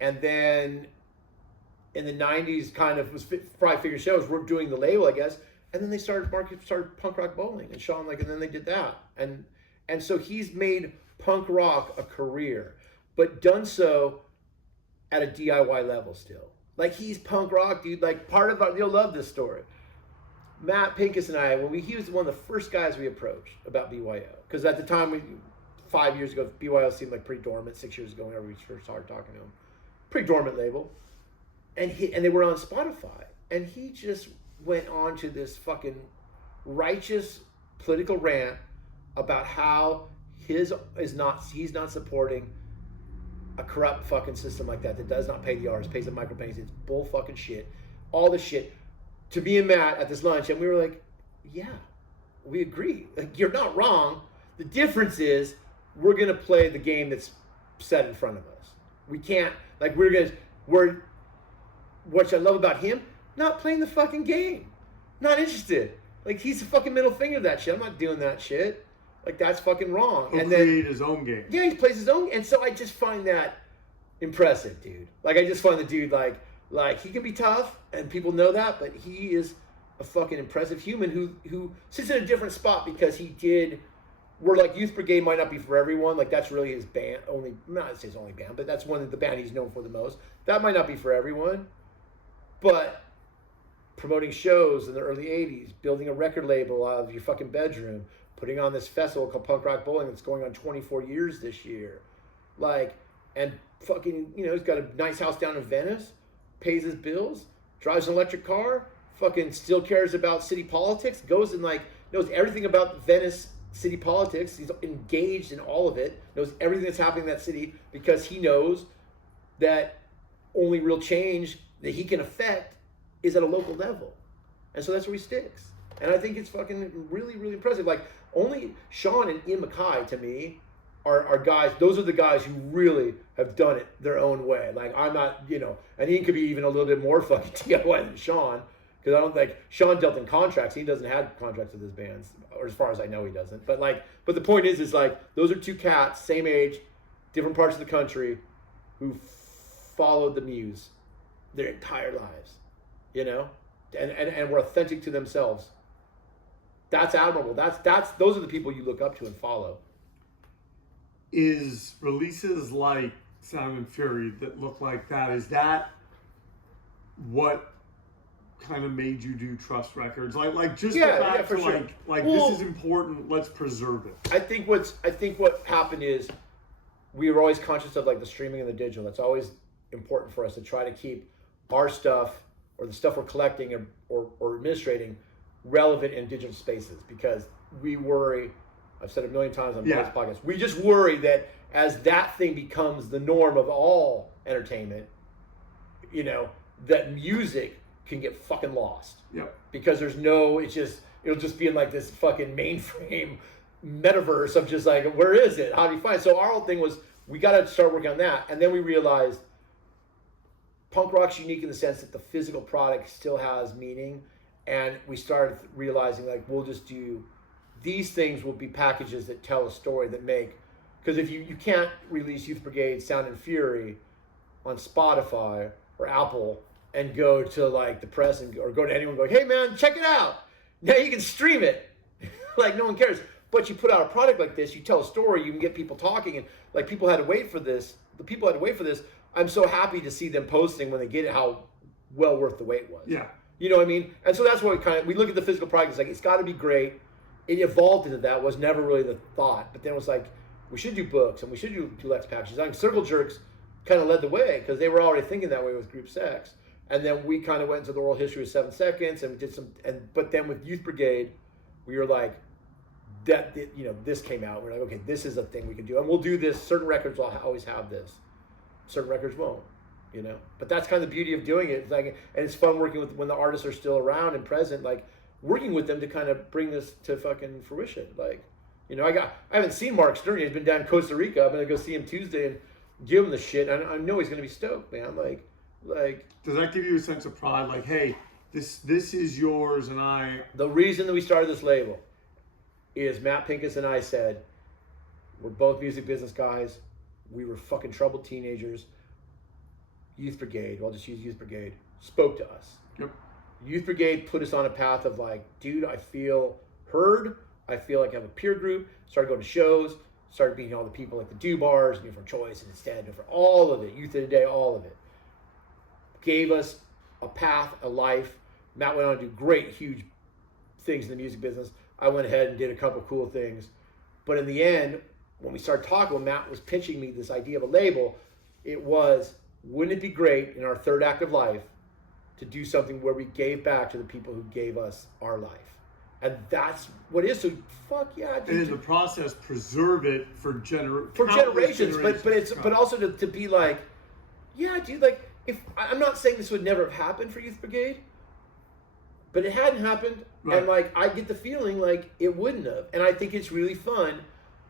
And then in the 90s, kind of was probably figuring shows, we're doing the label, I guess. And then they started punk rock bowling, and Sean and then they did that, and so he's made punk rock a career, but done so at a DIY level still. Like, he's punk rock, dude. Like, part of you'll love this story. Matt Pincus and I, he was one of the first guys we approached about BYO, because at the time, 5 years ago, BYO seemed like pretty dormant. 6 years ago, whenever we first started talking to him, pretty dormant label, and they were on Spotify, and he just went on to this fucking righteous political rant about how he's not supporting a corrupt fucking system like that does not pay the artists, pays the micropennies. It's bull fucking shit. All this shit. To me and Matt at this lunch, and we were like, yeah, we agree. Like, you're not wrong. The difference is we're gonna play the game that's set in front of us. We can't, like, we're what I love about him, not playing the fucking game. Not interested. Like, he's a fucking middle finger to that shit. I'm not doing that shit. Like, that's fucking wrong. He'll create his own game. Yeah, he plays his own. And so I just find that impressive, dude. Like, I just find the dude, like he can be tough, and people know that, but he is a fucking impressive human who sits in a different spot because he did, where, like, Youth Brigade might not be for everyone. Like, that's really his band, not his only band, but that's one of the band he's known for the most. That might not be for everyone. But promoting shows in the early 80s, building a record label out of your fucking bedroom, putting on this festival called Punk Rock Bowling that's going on 24 years this year. Like, and fucking, he's got a nice house down in Venice, pays his bills, drives an electric car, fucking still cares about city politics, goes and, like, knows everything about Venice city politics. He's engaged in all of it, knows everything that's happening in that city, because he knows that only real change that he can affect is at a local level. And so that's where he sticks. And I think it's fucking really, really impressive. Like, only Sean and Ian Mackay, to me, are guys, those are the guys who really have done it their own way. Like, I'm not, and Ian could be even a little bit more fucking DIY than Sean, because I don't think Sean dealt in contracts. He doesn't have contracts with his bands, or as far as I know, he doesn't. But the point is like, those are two cats, same age, different parts of the country, who followed the muse their entire lives, and were authentic to themselves. That's admirable. Those are the people you look up to and follow. Is releases like Sound and Fury that look like that, is that what kind of made you do Trust Records? Like just the fact for sure. Like well, this is important, let's preserve it. I think what happened is we were always conscious of, like, the streaming and the digital. That's always important for us to try to keep our stuff, or the stuff we're collecting or administrating, relevant in digital spaces, because we worry, I've said it a million times on both podcasts, we just worry that as that thing becomes the norm of all entertainment, that music can get fucking lost. Yep. Because it'll just be in, like, this fucking mainframe metaverse of just like, where is it? How do you find it? So our whole thing was, we got to start working on that. And then we realized punk rock's unique in the sense that the physical product still has meaning. And we started realizing, like, we'll just do, these things will be packages that tell a story, that make, because if you can't release Youth Brigade Sound and Fury on Spotify or Apple and go to, like, the press or go to anyone going, hey man, check it out. Now you can stream it. Like, no one cares. But you put out a product like this, you tell a story, you can get people talking, and, like, people had to wait for this. The people had to wait for this. I'm so happy to see them posting when they get it, how well worth the wait was. Yeah. You know what I mean? And so that's what we look at the physical product. It's like, it's got to be great. It evolved into that. Was never really the thought. But then it was like, we should do books and we should do deluxe packages. I think Circle Jerks kind of led the way, because they were already thinking that way with Group Sex. And then we kind of went into the oral history of 7 Seconds, and we did but then with Youth Brigade, we were like, this came out. We're like, okay, this is a thing we can do. And we'll do this. Certain records will always have this. Certain records won't. But that's kind of the beauty of doing it. It's like, and it's fun working with, when the artists are still around and present, like, working with them to kind of bring this to fucking fruition. Like, I haven't seen Mark Stern. He's been down in Costa Rica. I'm gonna go see him Tuesday and give him the shit. I know he's gonna be stoked, man. Like. Does that give you a sense of pride? Like, hey, this is yours, and I. The reason that we started this label is Matt Pincus and I said, we're both music business guys. We were fucking troubled teenagers. Youth Brigade, I'll just use Youth Brigade, spoke to us. Yep. Youth Brigade put us on a path of like, dude, I feel heard. I feel like I have a peer group. Started going to shows. Started meeting all the people like the Do Bars, for Choice, and Instead, for all of it. Youth of the Day, all of it. Gave us a path, a life. Matt went on to do great, huge things in the music business. I went ahead and did a couple cool things. But in the end, when we started talking, when Matt was pitching me this idea of a label, it was, wouldn't it be great in our third act of life to do something where we gave back to the people who gave us our life? And that's what it is. So fuck yeah, dude. And in the process, preserve it for generations. But also to be like, yeah, dude. Like, if I'm not saying this would never have happened for Youth Brigade, but it hadn't happened, right. And like I get the feeling like it wouldn't have. And I think it's really fun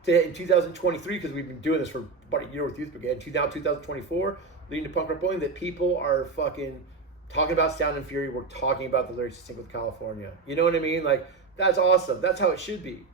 to in 2023, because we've been doing this for about a year with Youth Brigade. Now 2024, leading to Punk Rock Bowling, that people are fucking talking about Sound and Fury. We're talking about the lyrics to Sync with California. You know what I mean? Like, that's awesome. That's how it should be.